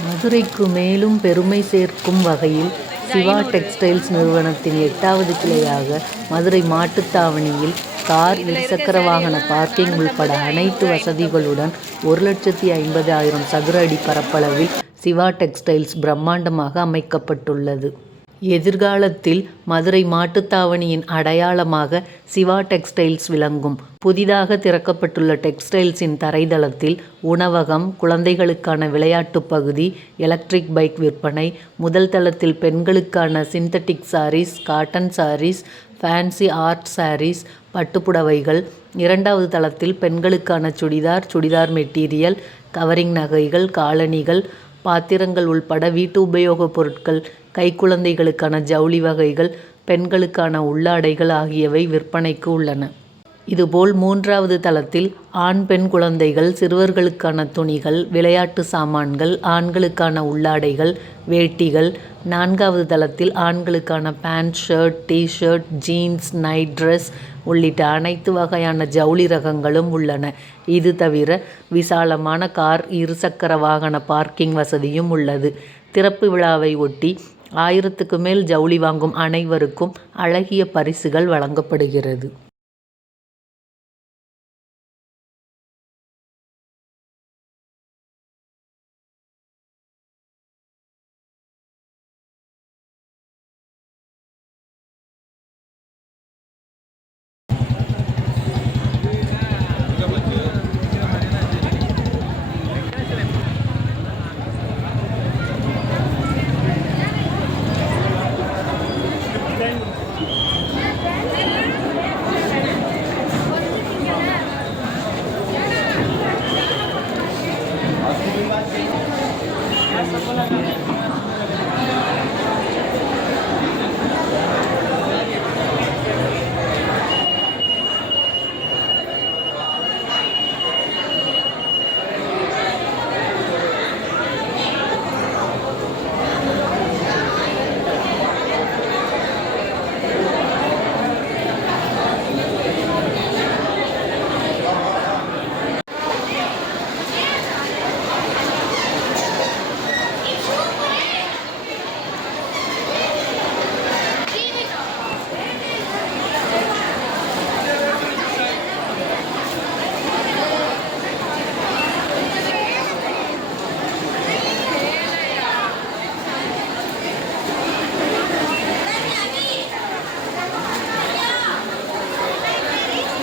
மதுரைக்கு மேலும் பெருமை சேர்க்கும் வகையில் சிவா டெக்ஸ்டைல்ஸ் நிறுவனத்தின் 8வது கிளையாக மதுரை மாட்டுத்தாவணியில் கார், இருசக்கர வாகன பார்க்கிங் உள்பட அனைத்து வசதிகளுடன் 1,50,000 சதுர அடி பரப்பளவில் சிவா டெக்ஸ்டைல்ஸ் பிரம்மாண்டமாக அமைக்கப்பட்டுள்ளது. எதிர்காலத்தில் மதுரை மாட்டுத்தாவணியின் அடையாளமாக சிவா டெக்ஸ்டைல்ஸ் விளங்கும். புதிதாக திறக்கப்பட்டுள்ள டெக்ஸ்டைல்ஸின் தரைதளத்தில் உணவகம், குழந்தைகளுக்கான விளையாட்டு பகுதி, எலக்ட்ரிக் பைக் விற்பனை, முதல் தளத்தில் பெண்களுக்கான synthetic saris, cotton saris, fancy art saris, பட்டுப்புடவைகள், 2வது தளத்தில் பெண்களுக்கான சுடிதார், சுடிதார் மெட்டீரியல், கவரிங் நகைகள், காலணிகள், பாத்திரங்கள் உள்பட வீட்டு உபயோகப் பொருட்கள், கைக்குழந்தைகளுக்கான ஜவுளி வகைகள், பெண்களுக்கான உள்ளாடைகள் ஆகியவை விற்பனைக்கு உள்ளன. இதுபோல் 3வது தளத்தில் ஆண், பெண் குழந்தைகள், சிறுவர்களுக்கான துணிகள், விளையாட்டு சாமான்கள், ஆண்களுக்கான உள்ளாடைகள், வேட்டிகள், 4வது தளத்தில் ஆண்களுக்கான pant, shirt, t-shirt, jeans, night dress உள்ளிட்ட அனைத்து வகையான ஜவுளி ரகங்களும் உள்ளன. இது தவிர விசாலமான கார், இருசக்கர வாகன பார்க்கிங் வசதியும் உள்ளது. திறப்பு விழாவை ஒட்டி 1000க்கு மேல் ஜவுளி வாங்கும் அனைவருக்கும் அழகிய பரிசுகள் வழங்கப்படுகிறது.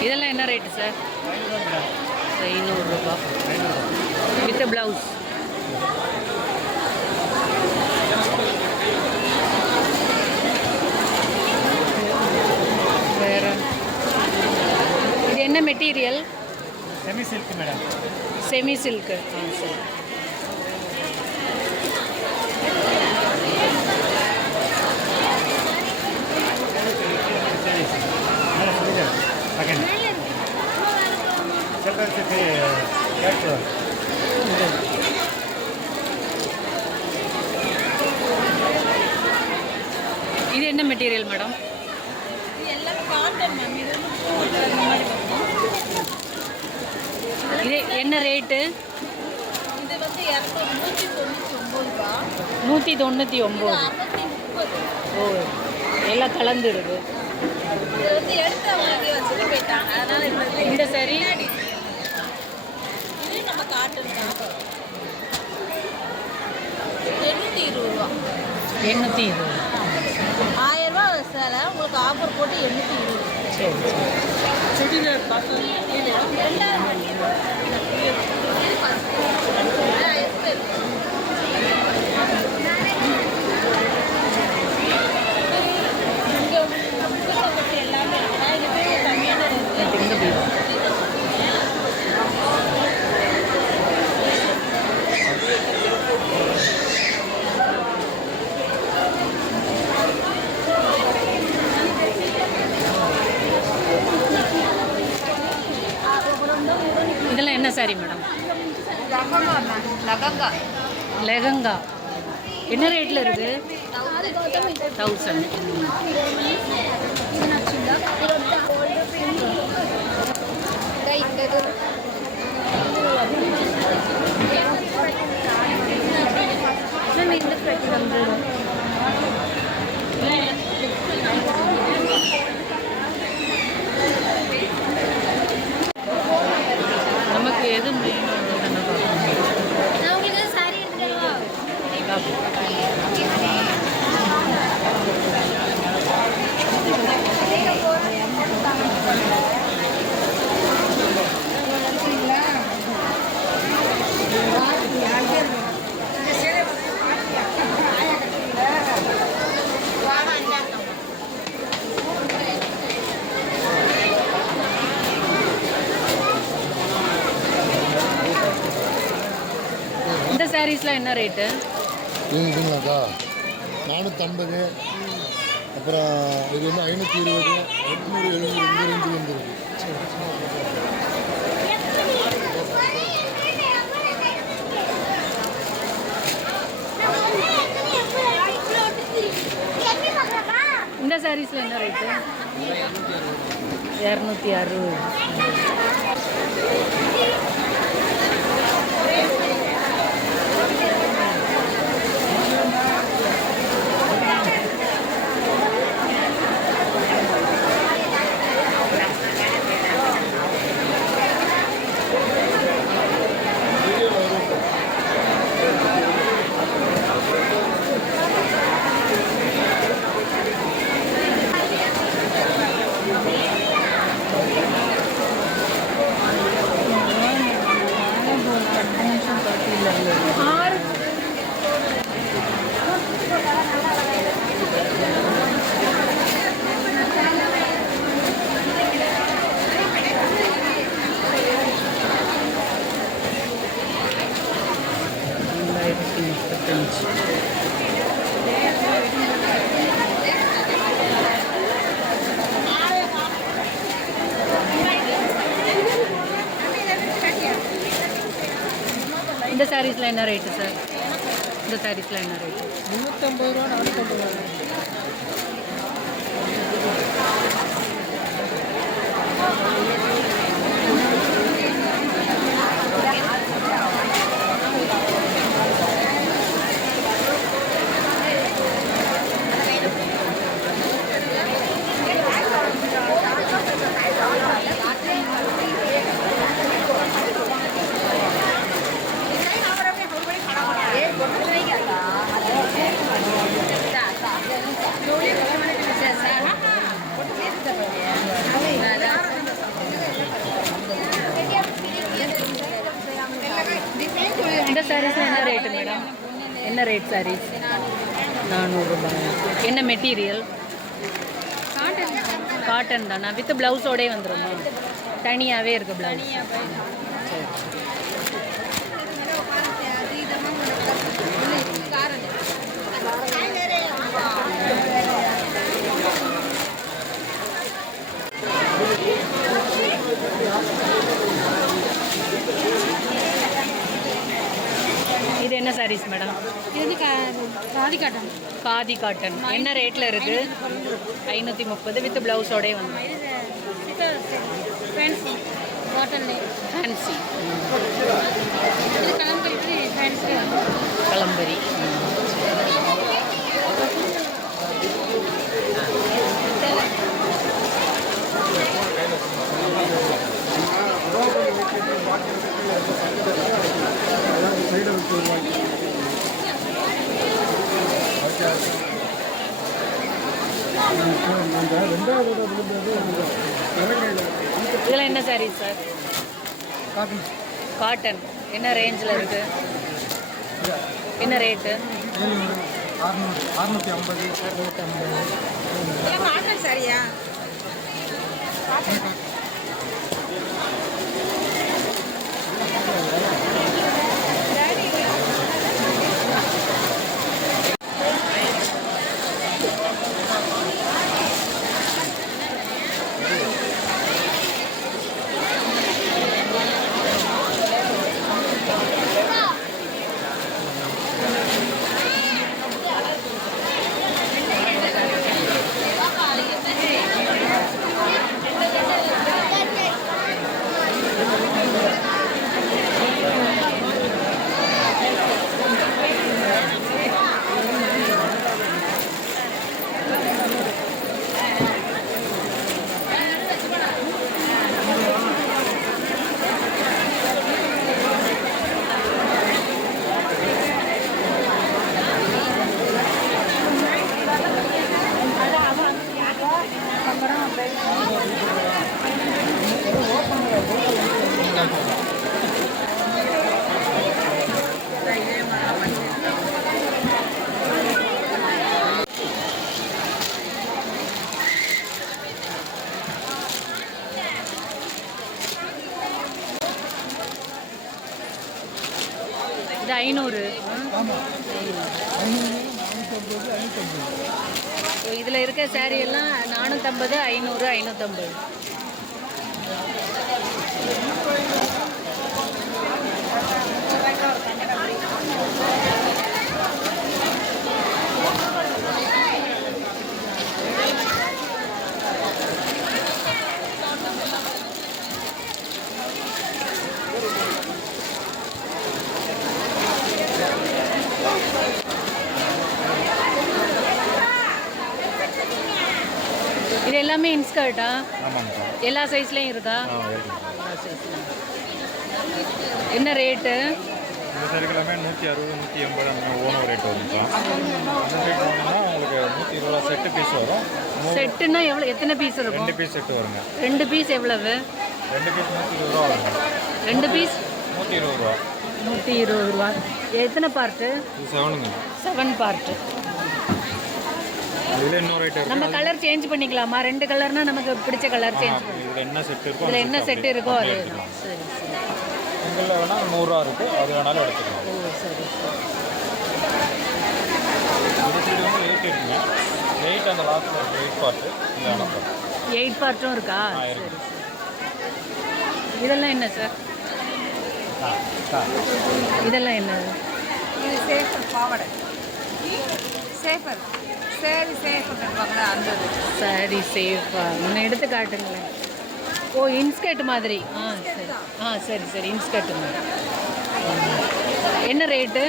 இதெல்லாம் என்ன ரேட்டு சார்? 500 ரூபா வித் ப்ளவுஸ். வேறு இது என்ன material? Semi silk madam. Semi silk. சரி. இது என்ன மெட்டீரியல் மேடம்? இது என்ன ரேட்டு? இது வந்து 199 ரூபா. 199. ஓ, எல்லாம் கலந்துடுது. இது வந்து எடுத்து அவங்க வச்சுட்டு போயிட்டாங்க. அதனால இந்த சரி இது நம்ம காட்டன் தான். 820 ரூபா. 820. 1000 ரூபா சேலை உங்களுக்கு ஆஃபர் போட்டு 820. சரி சரி. சுடிதார் காட்டன் இது 2000 இதெல்லாம் என்ன சாரி மேடம்? லெஹங்கா. என்ன ரேட்டில் இருக்குது? 1000. நமக்கு எது மெயின் நான் உங்களுக்கு சாரி எடுத்துக்கவா? இந்த சாரீஸ்லாம் என்ன ரேட்டு? இதுங்களாக்கா 450, அப்புறம் இது வந்து 520, 800, 700 இந்த ரேஞ்சு வந்துருக்கு. இந்த சாரீஸில் என்ன ரேட்டு? 260. இந்த சாரீஸ்லாம் என்ன ரேட்டு சார்? இந்த சாரீஸ்லாம் என்ன ரேட்டு? 350 ரூபா, 450 ரூபா. இந்த சாரீஸ்லாம் என்ன ரேட்டு மேடம்? என்ன ரேட் சாரீஸ்? 400 ரூபாய். என்ன மெட்டீரியல்? காட்டன் தானா? வித் ப்ளவுஸோடே வந்துடுமா? தனியாகவே இருக்குது ப்ளவுஸ். இது என்ன சாரீஸ் மேடம்? இது காதி காட்டன். காதி காட்டன் என்ன ரேட்டில் இருக்குது? 530 வித் ப்ளவுஸோடே வந்து. ஃபேன்சி காட்டன்லே ஃபேன்சி இது கலம்பரி ஃபேன்சி கலம்பரி. இதெல்லாம் என்ன சாரீஸ் சார்? காட்டன். காட்டன் என்ன ரேஞ்சில் இருக்குது? என்ன ரேட்டு? 650. 650. காட்டன் சாரியா? இதில் இருக்க saree எல்லாம் 450, 500, 550. இது எல்லாமே இன்ஸ்கர்ட்டா? ஆமாங்கக்கா. எல்லா சைஸ்லையும் இருக்கா? இருக்கு. எல்லா சைஸ்லையும். என்ன ரேட்டு? இந்த சைடுக்கு எல்லாமே 160, 180 அந்த மாதிரி ஓனோ ரேட் வருங்கக்கா. அந்த சைடு போனீங்கன்னா உங்களுக்கு 120 செட்டு பீஸ் வரும். செட்டுன்னா எவ்வளோ, எத்தனை பீஸ் இருக்கும்? 2 பீஸ் செட்டு வருங்க. 2 பீஸ் எவ்வளவு? 2 பீஸ் 120 ரூபா வருங்க. 2 பீஸ் 120 ரூபா. 120 ரூபா. எத்தனை பார்ட்டு? இது 7ங்க. 7 பார்ட்டு. இதில் இன்னொரு ரேட் நம்ம இருக்குது. கலர் சேஞ்ச் பண்ணிக்கலாமா? 2 கலர்னா நமக்கு பிடிச்ச கலர் சேஞ்ச் பண்ணலாம். இதில் என்ன செட் இருக்கோ இதில் என்ன செட் இருக்கோ அது எடுத்துக்கலாம். சரி சரி. சிங்கிளில் வேணால் 100 ரூபா இருக்குது, அது வேணாலும் எடுத்துக்கலாம். ஓ சரி சரி. இந்த சைடு வந்து 8 இருக்குங்க. 8 அந்த லாஸ்ட்டில் இருக்குது 8 பார்ட்டு. இந்த வேணால் 8 பார்ட்டும் இருக்கா? சரி இருக்கு. சரி. இதெல்லாம் என்ன சார்? இதெல்லாம் என்ன? இது சேஃபர் பாவாடை சேஃபர் சேரி சேஃபர் கட்டுவாங்களா அந்த சரி சேஃபா ஒன்று எடுத்து காட்டுங்களேன். ஓ இன்ஸ்கர்ட் மாதிரி. சரி சரி சரி இன்ஸ்கர்ட் மாதிரி. என்ன ரேட்டு?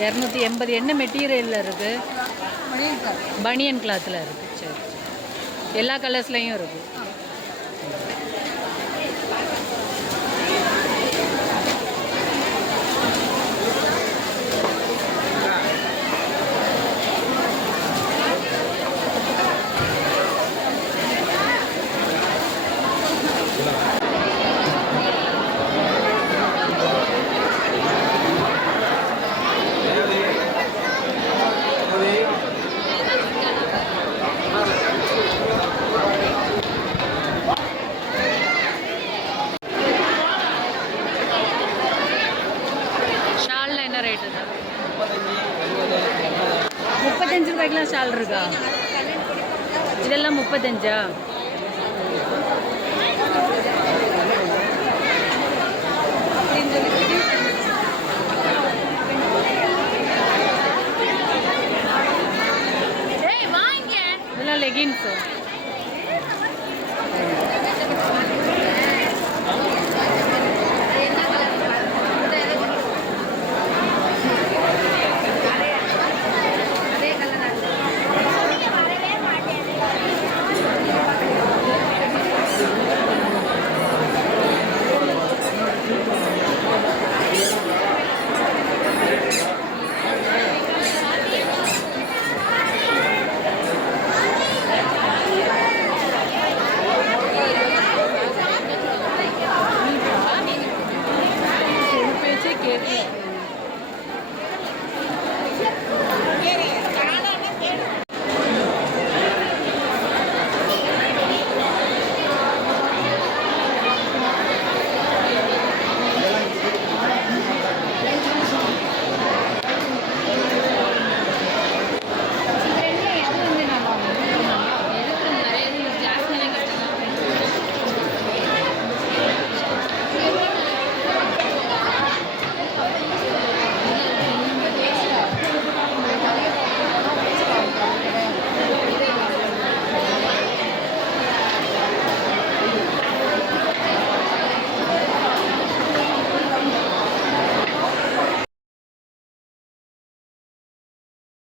280. என்ன மெட்டீரியலில் இருக்குது? பனியன் கிளாத்தில் இருக்குது. சரி சரி. எல்லா கலர்ஸ்லையும் இருக்குது. ஷாலில் என்ன ரேட்டு தான்? 35 ரூபாய்க்குலாம் ஷால் இருக்கா? இதெல்லாம் 35ஆ? இதெல்லாம் லெகின்ஸு.